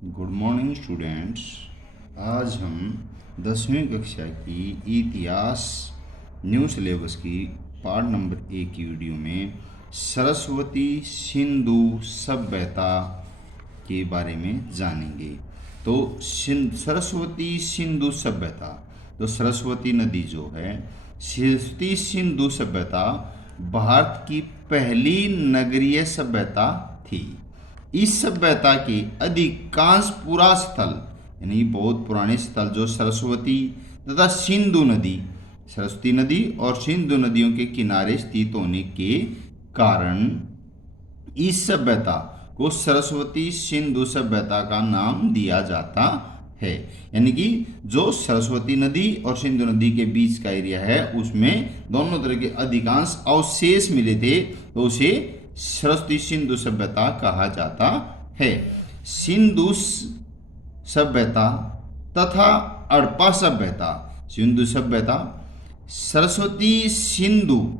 Good morning students. आज हम 10वीं कक्षा की इतिहास न्यू सिलेबस की पार्ट नंबर 1 की वीडियो में सरस्वती सिंधु सभ्यता के बारे में जानेंगे। तो सरस्वती सिंधु सभ्यता, तो सरस्वती नदी जो है, सरस्वती सिंधु सभ्यता भारत की पहली नगरीय सभ्यता थी। इस सभ्यता के अधिकांश पुरा स्थल यानी बहुत पुराने स्थल जो सरस्वती तथा सिंधु नदी, सरस्वती नदी और सिंधु नदियों के किनारे स्थित होने के कारण इस सभ्यता को सरस्वती सिंधु सभ्यता का नाम दिया जाता है। यानी कि जो सरस्वती नदी और सिंधु नदी के बीच का एरिया है उसमें दोनों तरह के अधिकांश अवशेष मिले थे, तो उसे सरस्वती सिंधु सभ्यता कहा जाता है। सिंधु सभ्यता तथा हड़प्पा सभ्यता, सिंधु सभ्यता सरस्वती सिंधु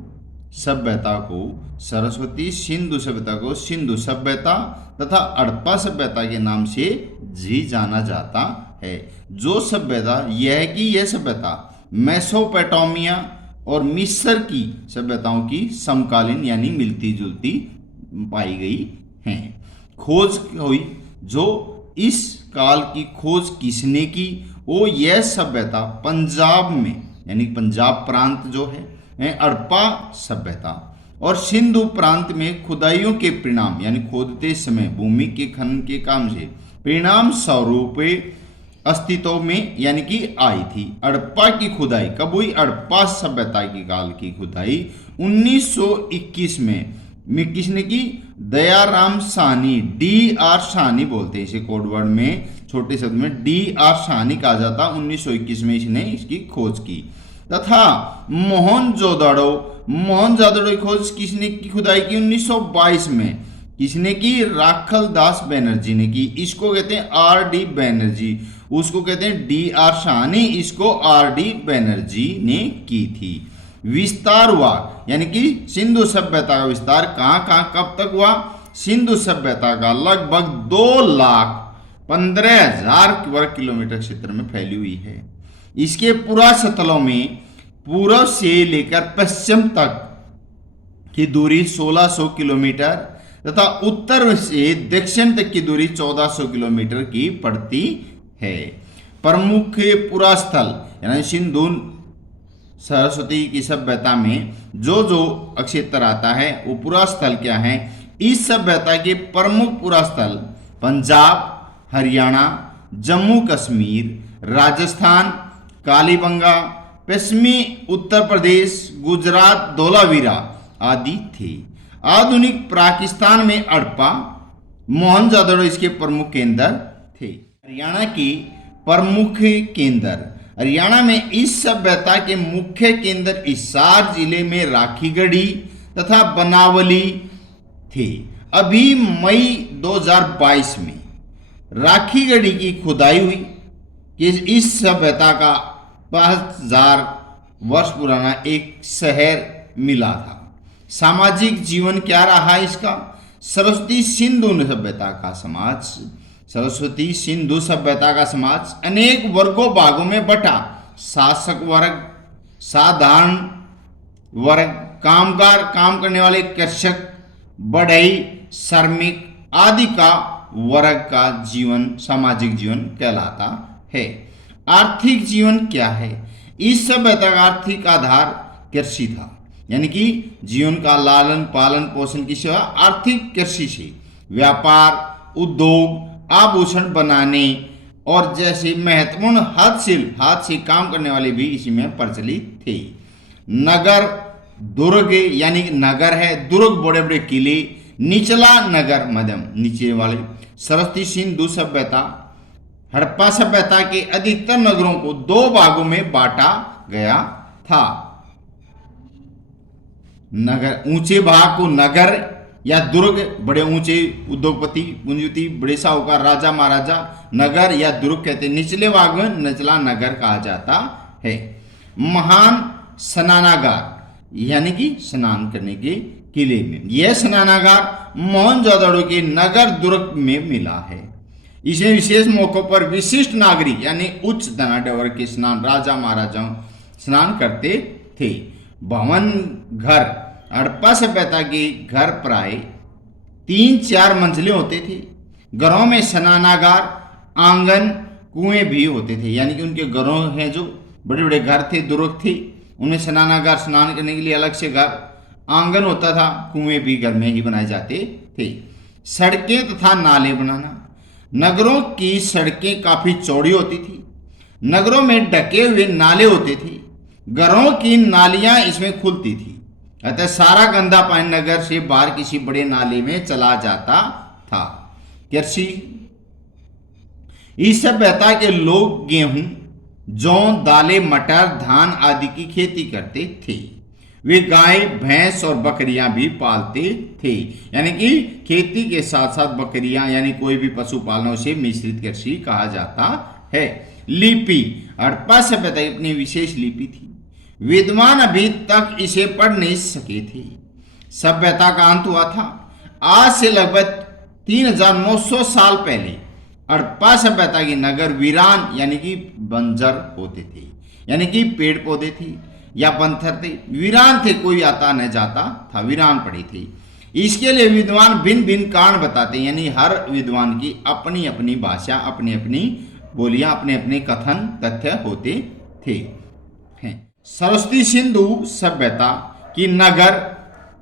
सभ्यता को सिंधु सभ्यता तथा हड़प्पा सभ्यता के नाम से भी जाना जाता है। जो सभ्यता यह सभ्यता मेसोपोटामिया और मिस्र की सभ्यताओं की समकालीन यानी मिलती जुलती पाई गई हैं। खोज हुई, जो इस काल की खोज किसने की, वो यह सभ्यता पंजाब में यानी पंजाब प्रांत जो है हड़प्पा सभ्यता और सिंधु प्रांत में खुदाइयों के परिणाम यानी खोदते समय भूमि के खनन के काम से परिणाम स्वरूप अस्तित्व में यानी कि आई थी। हड़प्पा की खुदाई कब हुई? हड़प्पा सभ्यता की काल की खुदाई 1921 में किसने की? दयाराम साहनी, D.R. साहनी बोलते हैं इसे कोड वर्ड में, छोटे शब्द में D.R. साहनी कहा जाता। 1921 में इसने इसकी खोज की। तथा मोहनजोदड़ो की खोज किसने की? खुदाई की 1922 में किसने की? राखल दास बनर्जी ने की। इसको कहते हैं R.D. बनर्जी, उसको कहते हैं D.R. साहनी, इसको R.D. बनर्जी ने की थी। विस्तार हुआ यानी कि सिंधु सभ्यता का विस्तार कहां कब तक हुआ? सिंधु सभ्यता का लगभग 2,15,000 वर्ग किलोमीटर क्षेत्र में फैली हुई है। इसके पुरास्थलों में पूर्व से लेकर पश्चिम तक की दूरी 1600 किलोमीटर तथा उत्तर से दक्षिण तक की दूरी 1400 किलोमीटर की पड़ती है। प्रमुख पुरास्थल यानी सिंधु सरस्वती की सभ्यता में जो क्षेत्र आता है वो पुरास्थल क्या है? इस सभ्यता के प्रमुख पुरास्थल पंजाब, हरियाणा, जम्मू कश्मीर, राजस्थान, कालीबंगा, पश्चिमी उत्तर प्रदेश, गुजरात, धोलावीरा आदि थे। आधुनिक पाकिस्तान में हड़प्पा, मोहनजोदड़ो इसके प्रमुख केंद्र थे। हरियाणा की प्रमुख केंद्र, हरियाणा में इस सभ्यता के मुख्य केंद्र हिसार जिले में राखीगढ़ी तथा बनावली थे। अभी मई 2022 में राखीगढ़ी की खुदाई हुई कि इस सभ्यता का 5000 वर्ष पुराना एक शहर मिला था। सामाजिक जीवन क्या रहा इसका? सरस्वती सिंधु सभ्यता का समाज अनेक वर्गों भागों में बटा। शासक वर्ग, साधारण वर्ग, कामगार, काम करने वाले, कृषक, बढ़ई, श्रमिक आदि का वर्ग का जीवन सामाजिक जीवन कहलाता है। आर्थिक जीवन क्या है? इस सभ्यता का आर्थिक आधार कृषि था, यानी कि जीवन का लालन पालन पोषण की सेवा आर्थिक कृषि से, व्यापार, उद्योग, आभूषण बनाने और जैसे महत्वपूर्ण हाथ से काम करने वाले भी इसी में प्रचलित थे। नगर, दुर्ग यानी नगर है, दुर्ग बड़े बड़े किले, निचला नगर मध्यम नीचे वाले। सरस्वती सिंधु सभ्यता हड़प्पा सभ्यता के अधिकतर नगरों को 2 भागों में बांटा गया था। नगर, ऊंचे भाग को नगर या दुर्ग, बड़े ऊंचे उद्योगपति, पूंजीपति, बड़े साहूकार, राजा महाराजा नगर या दुर्ग कहते हैं। निचले भाग में निचला नगर कहा जाता है। महान स्नानागार यानी कि स्नान करने के किले में, यह स्नानागार मोहनजोदड़ो के नगर दुर्ग में मिला है। इसमें विशेष मौकों पर विशिष्ट नागरिक यानी उच्च धनाढ्य वर्ग के स्नान राजा महाराजाओं स्नान करते थे। भवन घर हड़प्पा सभ्यता के घर प्राय 3-4 मंजिलें होते थे। घरों में स्नानागार आंगन कुएं भी होते थे, यानी कि उनके घरों हैं जो बड़े बड़े घर थे, दुर्ग थे, उनमें स्नानागार स्नान करने के लिए अलग से घर आंगन होता था, कुएं भी घर में ही बनाए जाते थे। सड़कें तथा नाले बनाना, नगरों की सड़कें काफी चौड़ी होती थी, नगरों में ढके हुए नाले होते थे, घरों की नालियां इसमें खुलती थी, अतः सारा गंदा पानी नगर से बाहर किसी बड़े नाले में चला जाता था। कृषि, इस सभ्यता के लोग गेहूं, जौ, दालें, मटर, धान आदि की खेती करते थे। वे गाय, भैंस और बकरियां भी पालते थे, यानी कि खेती के साथ साथ बकरियां यानी कोई भी पशु पालनों से मिश्रित कृषि कहा जाता है। लिपि, हड़प्पा सभ्यता की अपनी विशेष लिपि थी। विद्वान अभी तक इसे पढ़ नहीं सके थे। सभ्यता का अंत हुआ था आज से लगभग 3900 साल पहले। हड़प्पा सभ्यता के नगर वीरान यानी कि बंजर होते थे, यानी कि पेड़ पौधे थे या बंथर थे, वीरान थे, कोई आता न जाता था, वीरान पड़ी थी। इसके लिए विद्वान भिन्न भिन्न कारण बताते हैं, यानी हर विद्वान की अपनी अपनी भाषा, अपनी अपनी बोलियां, अपने अपने कथन तथ्य होते थे। सरस्वती सिंधु सभ्यता की नगर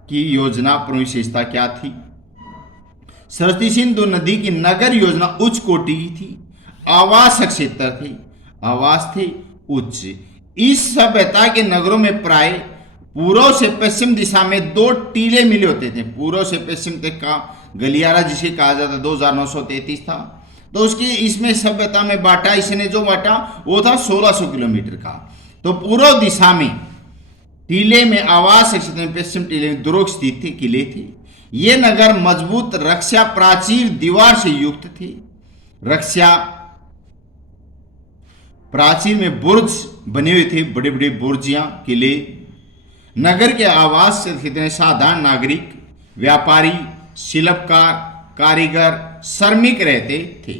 की योजना प्रमुख विशेषता क्या थी? सरस्वती सिंधु नदी की नगर योजना उच्च कोटि की थी। आवास क्षेत्र थे, आवास थे उच्च। इस सभ्यता के नगरों में प्राय पूर्व से पश्चिम दिशा में 2 टीले मिले होते थे। पूर्व से पश्चिम तक का गलियारा जिसे कहा जाता 2933 था, तो उसकी इसमें सभ्यता में बांटा, इसने जो बांटा वो था 1600 किलोमीटर का। तो पूर्व दिशा में टीले में आवास क्षेत्र में पश्चिम टीले में दुर्ग स्थित थे, किले थे। ये नगर मजबूत रक्षा प्राचीर दीवार से युक्त थे। रक्षा प्राचीर में बुर्ज बने हुए थे, बड़े बड़े बुर्जियां, किले। नगर के आवास से कितने साधारण नागरिक, व्यापारी, शिल्पकार, कारीगर, श्रमिक रहते थे।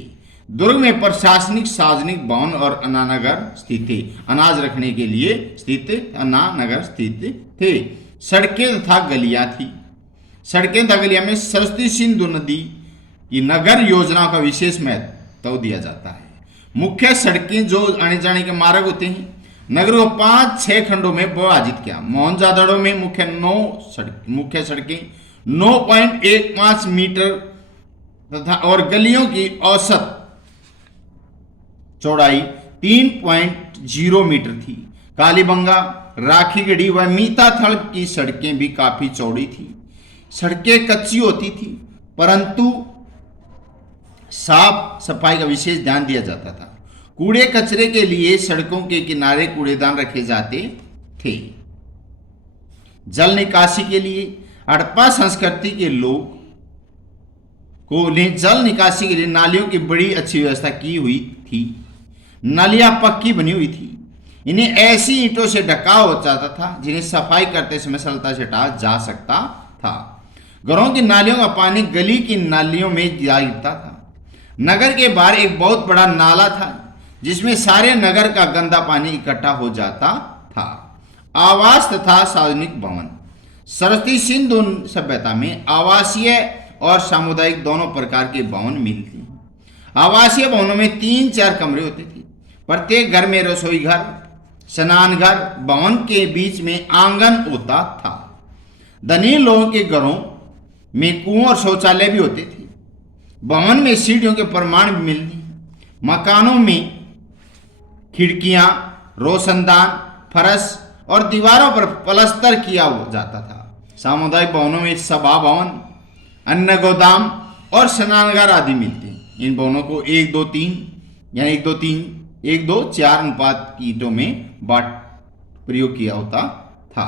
दुर्ग में प्रशासनिक सार्वजनिक भवन और अनानगर स्थित थे, अनाज रखने के लिए स्थित अनानगर स्थित थे। सड़कें तथा गलियां थी। सड़कें तथा गलियां में सरस्वती सिंधु नदी की नगर योजना का विशेष महत्व दिया जाता है। मुख्य सड़कें जो आने जाने के मार्ग होते हैं, नगर को 5-6 खंडों में विभाजित किया। मोहनजोदड़ो में मुख्य सड़कें 9.15 मीटर तथा और गलियों की औसत चौड़ाई 3.0 मीटर थी। कालीबंगा, राखीगढ़ी व मीताथल की सड़कें भी काफी चौड़ी थी। सड़कें कच्ची होती थी, परंतु साफ सफाई का विशेष ध्यान दिया जाता था। कूड़े कचरे के लिए सड़कों के किनारे कूड़ेदान रखे जाते थे। जल निकासी के लिए हड़प्पा संस्कृति के लोग को जल निकासी के लिए नालियों की बड़ी अच्छी व्यवस्था की हुई थी। नालियां पक्की बनी हुई थी। इन्हें ऐसी ईंटों से ढका हो जाता था जिन्हें सफाई करते समय सरलता से हटाया जा सकता था। घरों की नालियों का पानी गली की नालियों में गिरता था। नगर के बाहर एक बहुत बड़ा नाला था जिसमें सारे नगर का गंदा पानी इकट्ठा हो जाता था। आवास तथा सार्वजनिक भवन, सरस्वती सिंधु सभ्यता में आवासीय और सामुदायिक दोनों प्रकार के भवन मिलते हैं। आवासीय भवनों में 3-4 कमरे होते थे। प्रत्येक घर में रसोई घर, स्नान घर, भवन के बीच में आंगन होता था। धनी लोगों के घरों में कुआं और शौचालय भी होते थे। भवन में सीढ़ियों के प्रमाण भी मिलते हैं। मकानों में खिड़कियां, रोशनदान, फर्श और दीवारों पर प्लास्टर किया जाता था। सामुदायिक भवनों में सभा भवन, अन्न गोदाम और स्नानागार आदि मिलते हैं। इन भवनों को 1-2-3 यानी 1-2-3 1-2-4 अनुपात की ईंटों में बांट प्रयोग किया होता था।